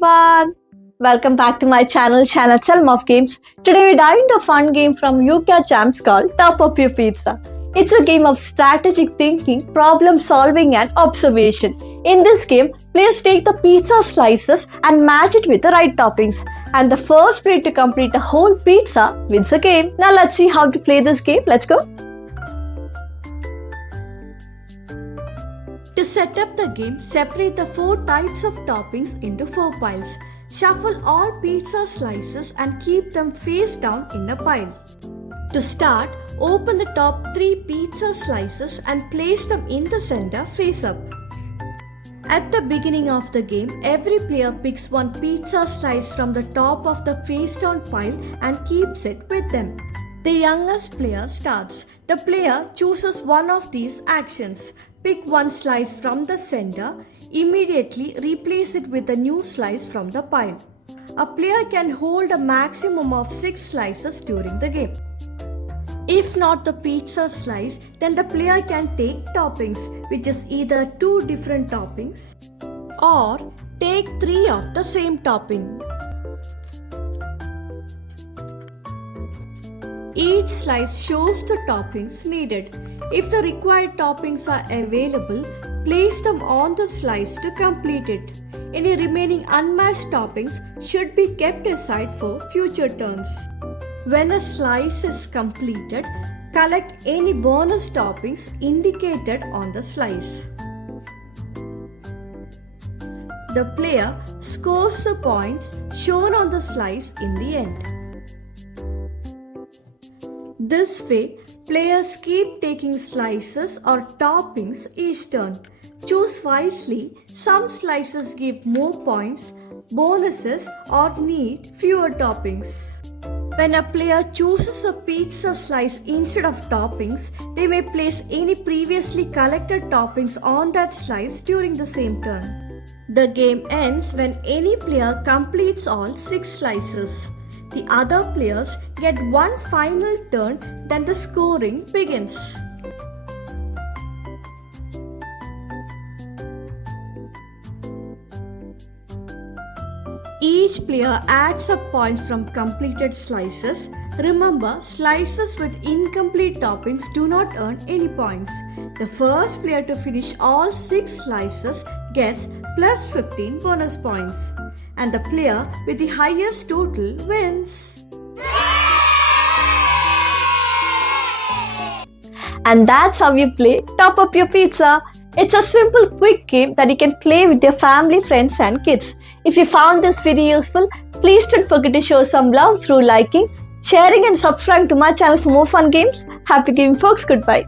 everyone! Welcome back to my channel RealmO'Games. Today we dive into a fun game from Yuka Champs called Top Up Your Pizza. It's a game of strategic thinking, problem solving and observation. In this game, players take the pizza slices and match it with the right toppings. And the first player to complete the whole pizza wins the game. Now let's see how to play this game. Let's go! To set up the game, separate the 4 types of toppings into 4 piles. Shuffle all pizza slices and keep them face down in a pile. To start, open the top 3 pizza slices and place them in the center face up. At the beginning of the game, every player picks one pizza slice from the top of the face down pile and keeps it with them. The youngest player starts. The player chooses one of these actions. Pick one slice from the center, immediately replace it with a new slice from the pile. A player can hold a maximum of 6 slices during the game. If not the pizza slice, then the player can take toppings, which is either 2 different toppings or take 3 of the same topping. Each slice shows the toppings needed. If the required toppings are available, place them on the slice to complete it. Any remaining unmatched toppings should be kept aside for future turns. When a slice is completed, collect any bonus toppings indicated on the slice. The player scores the points shown on the slice in the end. This way, players keep taking slices or toppings each turn. Choose wisely. Some slices give more points, bonuses, or need fewer toppings. When a player chooses a pizza slice instead of toppings, they may place any previously collected toppings on that slice during the same turn. The game ends when any player completes all 6 slices. The other players get one final turn, then the scoring begins. Each player adds up points from completed slices. Remember, slices with incomplete toppings do not earn any points. The first player to finish all 6 slices gets plus 15 bonus points. And the player with the highest total wins. And that's how you play Top Up Your Pizza. It's a simple, quick game that you can play with your family, friends and kids. If you found this video useful, please don't forget to show some love through liking, sharing and subscribing to my channel for more fun games. Happy gaming folks, goodbye.